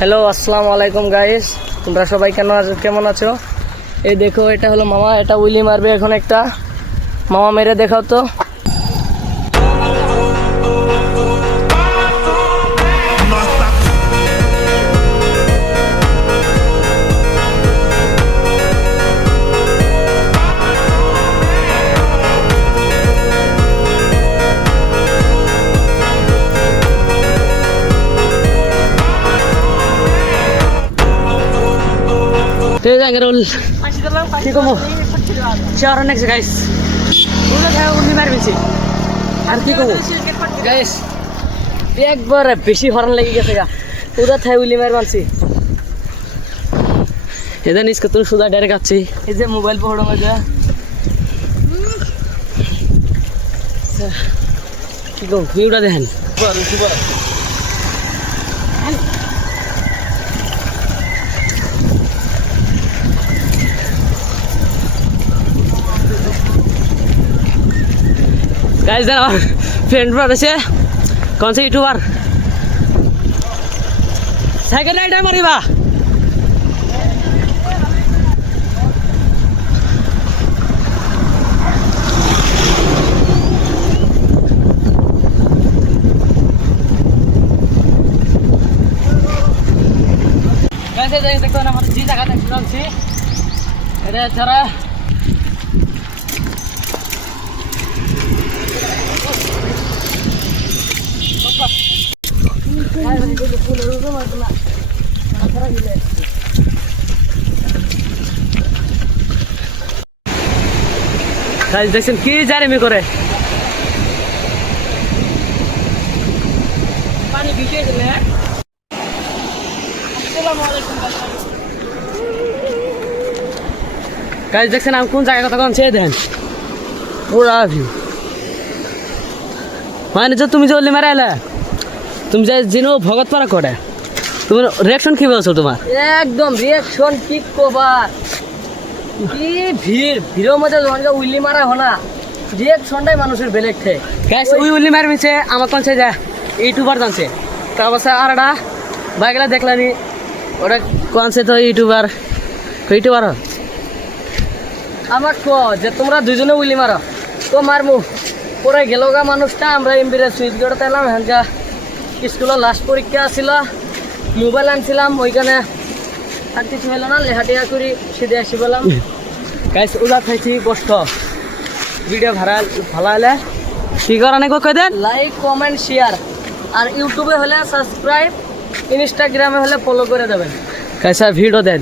Hello, আসসালামু আলাইকুম guys. তোমরা সবাই কেমন আছো? এই দেখো, এটা হলো মামা। এটা উইলি মারবে এখন একটা। মামা মেরে দেখাও তো। কি কমো চার অনেক গাইস, আর কি কমো গাইস, একবার বেশি হরন লেগে গেছে গা। উদা থাই উইলি মার মানছি। এদের নিষ্কে তুমি সুদা ডাইরেক্ট আসছি। এই যে মোবাইল পড়ো মজা কি কম ভিউটা দেখেন। गाइस यार फ्रेंड पर ऐसे कौन से यूट्यूबर साइकिल राइड है मारी बा गाइस ये देखो ना हमारे जी जगह तक चलছি এটা যারা গাইস দেখছেন কি জারেমি করে পানি ভিজে দিলে। আসসালামু আলাইকুম গাইস দেখছেন আমি কোন জায়গা কথা কোন ছেড়ে দেন পুরা ভিউ মানে যে তুমি যে ওলি মারাইলা তুমি যে জিনো ভগত পারা করে তুমি রিঅ্যাকশন কি বলছো তোমার? একদম রিঅ্যাকশন কি কবা, কি ভিড়ের মধ্যে যখন উইলি মারা হনা রিঅ্যাকশনটাই মানুষের বেলেগ থাকে। গাইস ওই উইলি মার মিছে আমার কোন যা ইউটিউবার জানছে তা অবশ্য আরটা বাইকলা দেখলানি ওটা কোনছে তো ইউটিউবার আমার কো যে তোমরা দুজনে উইলি মারো তো মারমু পরে গেল গা মানুষটা। আমরা এমবিরে সুইচ গড়তে এলাম হ্যাঁ স্কুলের লাস্ট পরীক্ষা ছিল, মোবাইল আনছিলাম ওইখানে আর কিছু হলো না, লেহাটিয়া করি সিধে আসি বললাম। গাইস ওলা খাইছি কষ্ট। ভিডিও ভালো হলে কি করা নাই কই দেন, লাইক কমেন্ট শেয়ার, আর ইউটিউবে হলে সাবস্ক্রাইব, ইনস্টাগ্রামে হলে ফলো করে দেবেন। গাইস আর ভিডিও দেয়